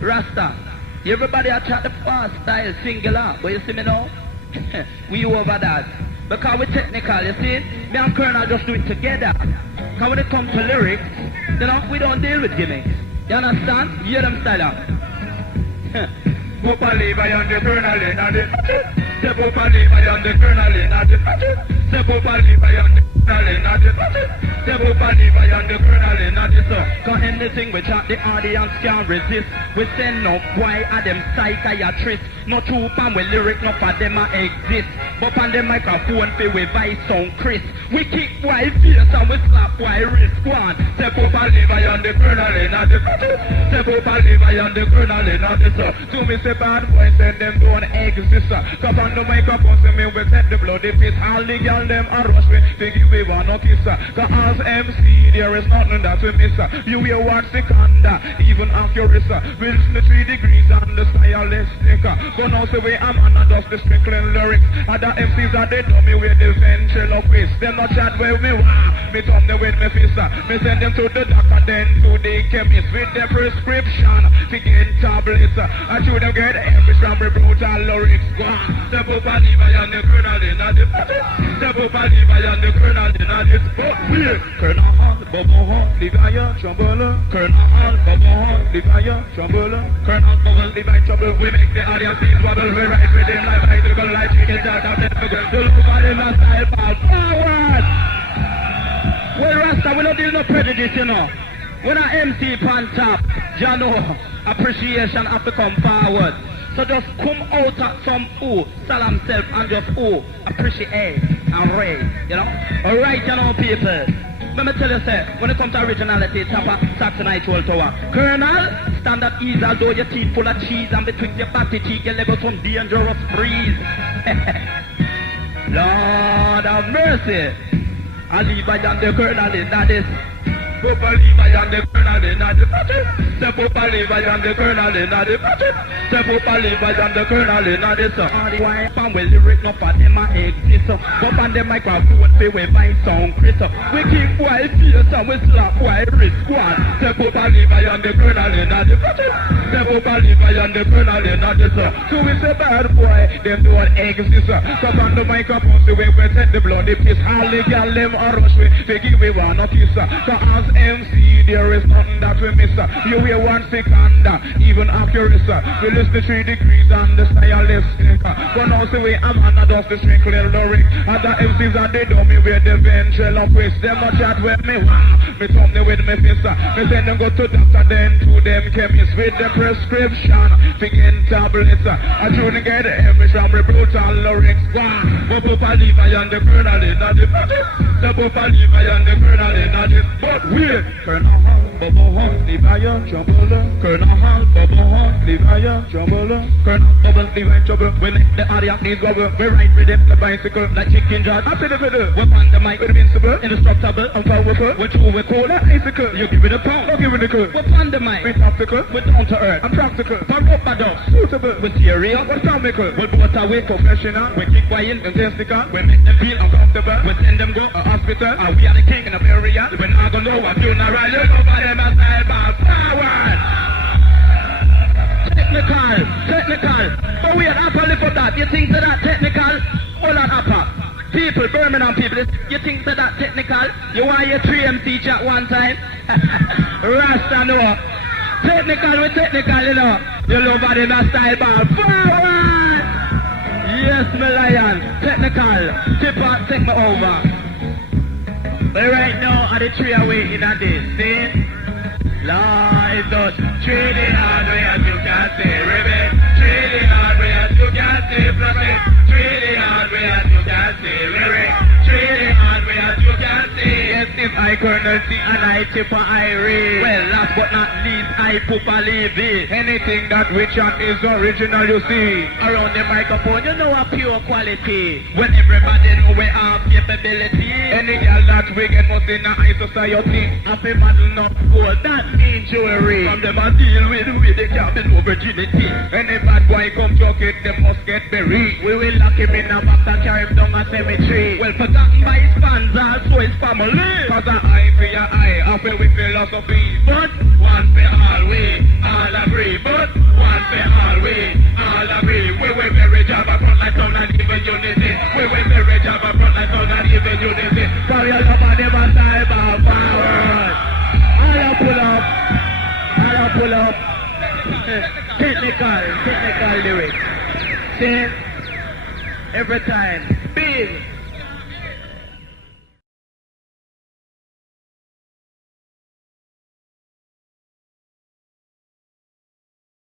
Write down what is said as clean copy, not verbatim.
Rasta. Everybody a chat the fast style singular, but you see me now? We over that. Because we technical, you see? Me and Colonel just do it together. Because when it comes to lyrics, you know, we don't deal with gimmicks. You understand? Hear them style. Papa Levi and the Colonel in the Say Papa Levi and the Colonel in the Say Papa Levi and the Colonel in the Say Papa Levi and the Colonel in the Cause anything we chat, the audience can't resist. We send no why are them psychiatrists. No true pan with lyric, no for them a exist. But on the microphone fi we vice sound crisp. We kick why face and we slap why wrist one. Say Papa Levi and the Colonel in the Say Papa Levi and the Colonel in the To me say bad boys send them don't exist. Cause on the microphone say me we set the bloody piss. All the girl them a rush me, think we want no kiss. Cause as MC there is nothing that we miss. You hear what second, even accuracy. We listen to 3 degrees and the stylistic. But now say we am and just the sprinkling lyrics. Other MCs are they dummy with the ventriloquist. Them not chat with me, wow. Me thumb them with me fist. Me send them to the doctor then to the chemist with their prescription to get tablets. I show them get every from the brutal lyrics. Go on. The Papa Levi and the Colonel in the The Papa Levi and the Colonel in the Colonel Hall, Bobo Hall, Levi, Trouble. Colonel Hall, Bobo Hall, Levi, Trouble. Colonel Bobo, Levi, Trouble. We make the audience feel bubble. We ride with them like bicycle, like chicken start up. You look at them and style ball forward. Well, Rasta, we don't deal no prejudice, you know. When I MC pan top, you know, appreciation have to come forward. So just come out at some sell himself and just appreciate and raise, you know. Alright, you know, people. Let me tell you, sir, when it comes to originality, top of Saxon I told Tower. Colonel, stand up easy, although your teeth full of cheese and betwixt your batty cheek, your leg some dangerous breeze. Lord have mercy. I leave and the Colonel in that is. Papa Levi and the Colonel in the Say Papa Levi and the Colonel in the Say Papa Levi and the Colonel in the Why pan with lyric no for them a exist. But on the microphone fi we buy sound crisp. We keep white face and we slap white wrist one. Say Papa Levi and the Colonel in the Say Papa Levi and the Colonel in the So we say bad boy, them don't exist. Cause on the microphone say we set the bloody piss. All the girl them a rush we give we want no kiss. Cause MC, there is nothing that we miss. You hear 1 second, even accuracy. We listen to 3 degrees and the stylistic. But now say we am and just the sprinkling lyric. Other MCs are the dummy with the ventriloquist. Them not chat with me, wow. Me thumb them with me fist. Me send them go to doctor then to them chemists with the prescription to get tablets. I try to get every from the brutal lyrics. Wow. But Papa Levi and the Colonel in the The Papa Levi and the Colonel in the But weird. Colonel Hall, Bobo Hall, Levi, Trouble. Colonel Hall, Bobo Hall, Levi, Trouble. Colonel Bobo, Levi, Trouble. We make the audience need go. We ride with them the bicycle like chicken jaws. I say the video. We're on the mic with invincible, indestructible, unpowerful. We're true, we're cool, like icicle. You give it a pound, I'll give it a cool. We're on the mic. We're obstacle, we're down to earth. I'm practical. Pump up my dog, suitable. We're serious, we're comical. We're both away, professional. We keep quiet and testicle. We make them feel uncomfortable. We send them go to hospital. We are the king in the area. We're not gonna know what funeral. You know for them as style ball forward. Technical. But we are upper for that. You think that technical? All on upper. People, Birmingham people, you think that technical? You want your 3M teacher at one time? Rasta no. Technical with technical, you know. You love how them as style ball forward. Yes, my lion. Technical. Tipper, take me over. But right now, at the 3 away in a day, see? Lord, it's not trading hard way as you can say, Ribbon. Trading hard way as you can say, Fluffy. Trading hard way as you can say, Lyric. Trading hard way as you can say. Yes, if I Colonel C and I Tipper I read. Well, last but not least, I Papa Levi. Anything that we chant is original, you see. Around the microphone, you know a pure quality. When everybody know we have capability. Any girl that we get must in a high society. Happy model not gold, that means jewelry. From them a deal with they can't be no virginity. Any bad boy come chuck it, they must get buried. We will lock him in a box and carry him down a cemetery. Well, forgotten by his fans, also his family. Cause an eye for your eye, after we philosophy. But one for all, we all agree. But Technical lyrics. See? Every time. Big.